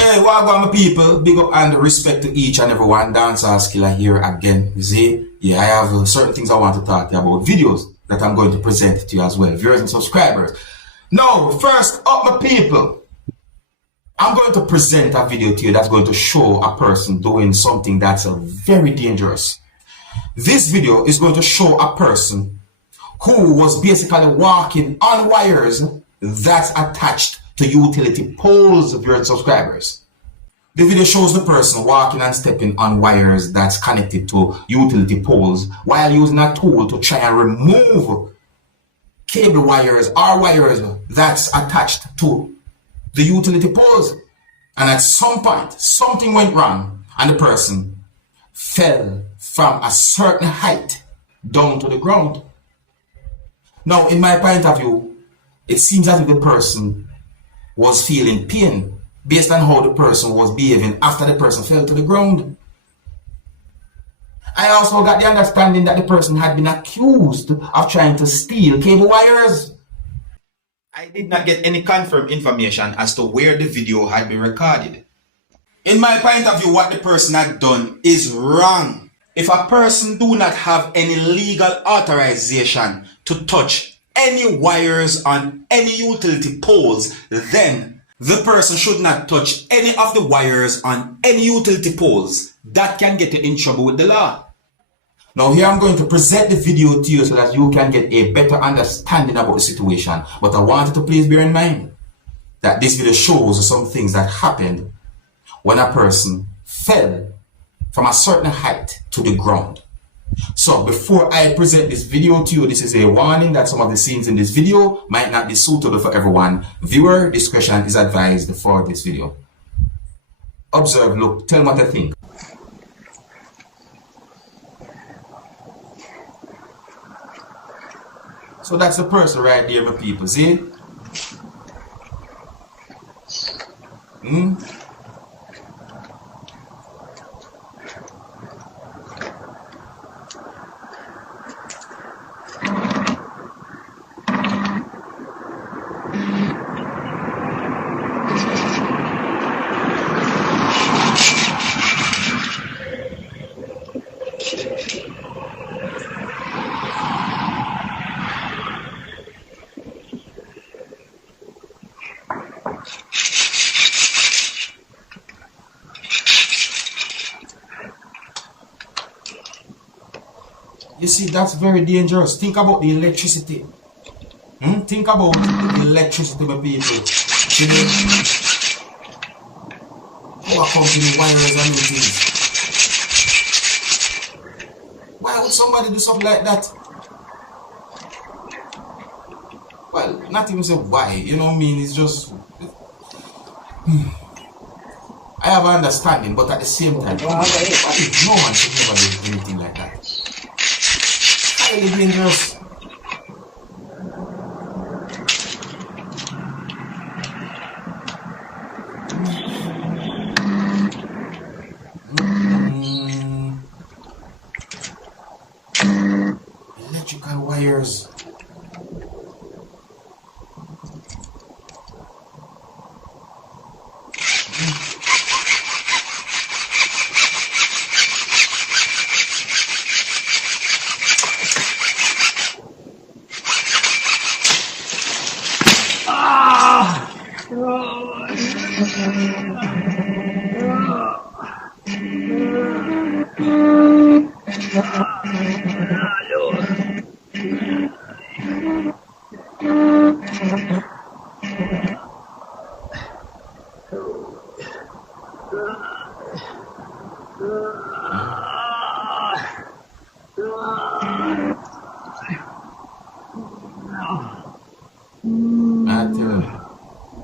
Hey, welcome my people. Big up and respect to each and every one. Dancehall skilla here again. You see? Yeah, I have certain things I want to talk to you about. Videos that I'm going to present to you as well. Viewers and subscribers. Now, first up my people. I'm going to present a video to you that's going to show a person doing something that's very dangerous. This video is going to show a person who was basically walking on wires that's attached to utility poles of your subscribers. The video shows the person walking and stepping on wires that's connected to utility poles while using a tool to try and remove cable wires or wires that's attached to the utility poles. And at some point, something went wrong and the person fell from a certain height down to the ground. Now, in my point of view, it seems as if the person was feeling pain based on how the person was behaving after the person fell to the ground. I also got the understanding that the person had been accused of trying to steal cable wires. I did not get any confirmed information as to where the video had been recorded. In my point of view, what the person had done is wrong. If a person do not have any legal authorization to touch any wires on any utility poles, then the person should not touch any of the wires on any utility poles. That can get you in trouble with the law. Now here I'm going to present the video to you so that you can get a better understanding about the situation. But I want you to please bear in mind that this video shows some things that happened when a person fell from a certain height to the ground. So before I present this video to you, this is a warning that some of the scenes in this video might not be suitable for everyone. Viewer discretion is advised for this video. Observe, look, tell me what I think. So that's the person right there, my people, see? You see, that's very dangerous. Think about the electricity. Think about the electricity, my people. See the power company wires and things. Why would somebody do something like that? Well, not even say why, you know what I mean? It's just... I have an understanding, but at the same time, no one should never do anything like that. Highly dangerous. Electrical wires.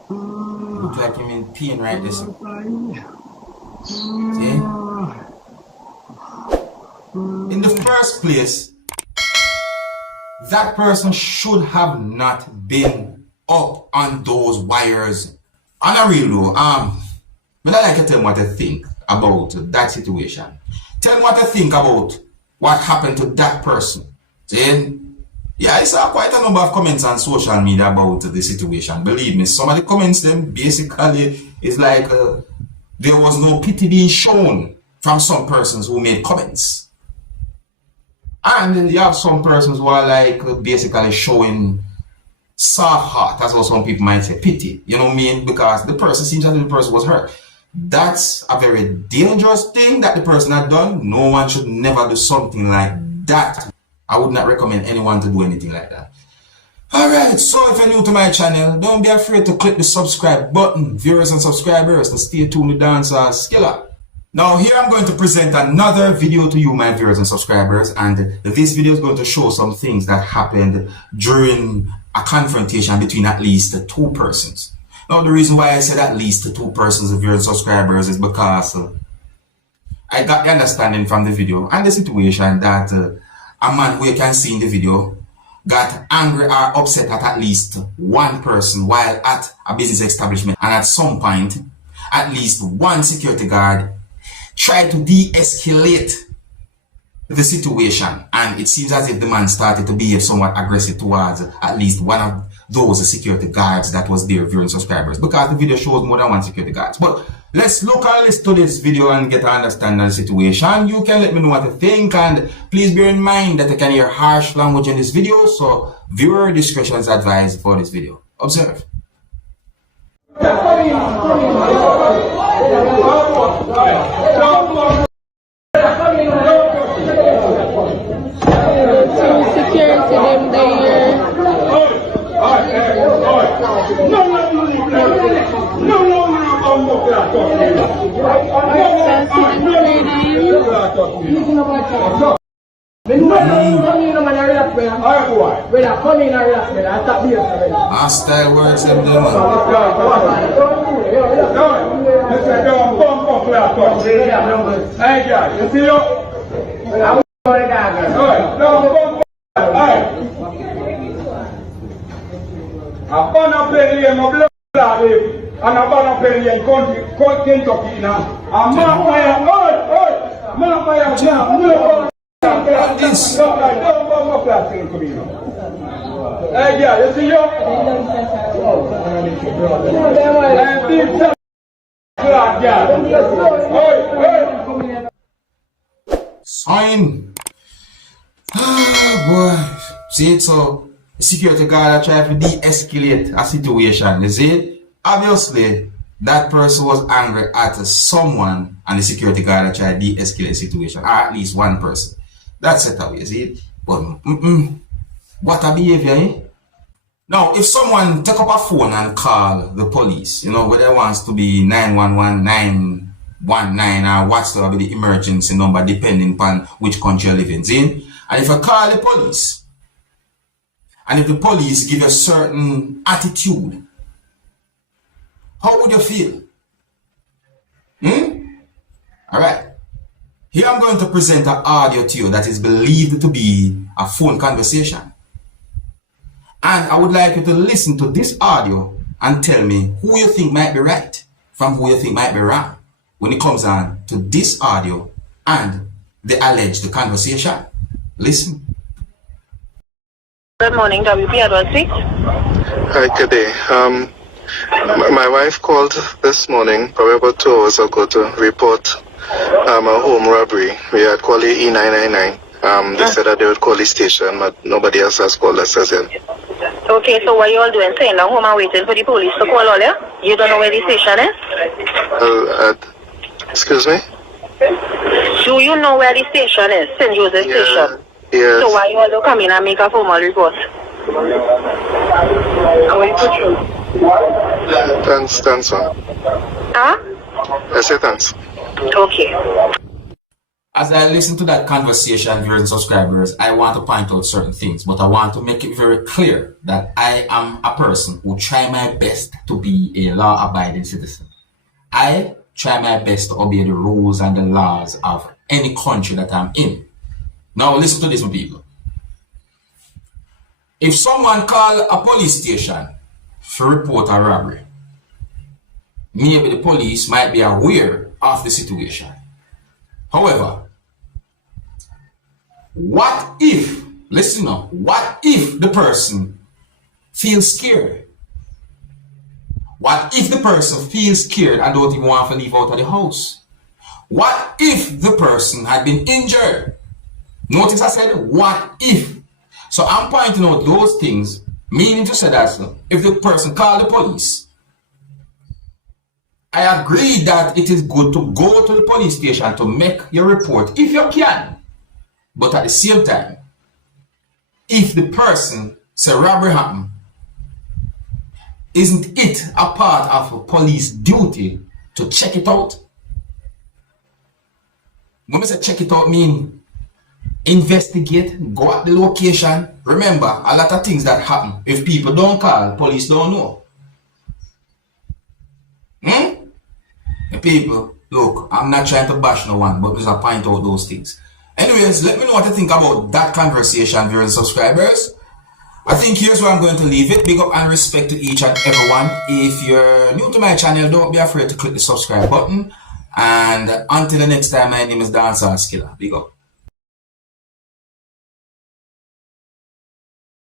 Look like him in pain right this. See? In the first place, that person should have not been up on those wires. On a real low, I like to tell me what I think about that situation. Tell me what I think about what happened to that person. See? Yeah, I saw quite a number of comments on social media about the situation. Believe me, some of the comments them basically is like there was no pity being shown from some persons who made comments. And you have some persons who are like basically showing soft heart. That's what some people might say, pity. You know what I mean? Because the person seems as if the person was hurt. That's a very dangerous thing that the person had done. No one should never do something like that. I would not recommend anyone to do anything like that. Alright, so if you're new to my channel, don't be afraid to click the subscribe button, viewers and subscribers, to stay tuned with Dancehall Skilla. Now here I'm going to present another video to you, my viewers and subscribers, and this video is going to show some things that happened during a confrontation between at least two persons. Now the reason why I said at least two persons, viewers and subscribers, is because I got the understanding from the video and the situation that a man who you can see in the video got angry or upset at least one person while at a business establishment, and at some point at least one security guard tried to de-escalate the situation, and it seems as if the man started to behave somewhat aggressive towards at least one of those security guards that was there, viewing subscribers, because the video shows more than one security guards. But let's look and listen to this video and get an understanding of the situation. You can let me know what you think, and please bear in mind that I can hear harsh language in this video, so viewer discretion is advised for this video. Observe. My style works in the and I'm going to play in Kentucky now. I'm sign. Boy. See it, so security guard tried to de-escalate a situation, you see? Obviously, that person was angry at someone, and the security guard tried to de-escalate the situation, or at least one person. That's it, you see? But, what a behavior, eh? Now, if someone take up a phone and call the police, you know, whether it wants to be 911, 919, or whatsoever the emergency number, depending upon which country you're living in, and if you call the police, and if the police give a certain attitude, how would you feel? Alright. Here I'm going to present an audio to you that is believed to be a phone conversation. And I would like you to listen to this audio and tell me who you think might be right from who you think might be wrong when it comes on to this audio and the alleged conversation. Listen. Good morning, WP Advocacy. Hi, good day. My wife called this morning, probably about 2 hours ago, to report a home robbery. We had called the E999. They said that they would call the station, but nobody else has called us as yet. Okay, so what you all doing? Staying down home and waiting for the police to call all you? You don't know where the station is? Excuse me? Do you know where the station is? St. Joseph Station? Yes. So why you all don't come in and make a formal report? Thanks, man. Huh? I say thanks. Okay. As I listen to that conversation, viewers and subscribers, I want to point out certain things, but I want to make it very clear that I am a person who try my best to be a law-abiding citizen. I try my best to obey the rules and the laws of any country that I'm in. Now listen to this, my people. If someone call a police station to report a robbery, maybe the police might be aware of the situation. However, what if, listen now, what if the person feels scared? What if the person feels scared and don't even want to leave out of the house? What if the person had been injured? Notice I said, what if? So I'm pointing out those things, meaning to say that if the person called the police, I agree that it is good to go to the police station to make your report if you can. But at the same time, if the person say robbery happened, isn't it a part of a police duty to check it out? When I say check it out, mean investigate, go at the location. Remember, a lot of things that happen, if people don't call, police don't know. The people, look, I'm not trying to bash no one, but just I point out those things. Anyways, let me know what you think about that conversation, viewers and subscribers. I think here's where I'm going to leave it. Big up and respect to each and everyone. If you're new to my channel, don't be afraid to click the subscribe button. And until the next time, my name is Dancehall Skilla. Big up.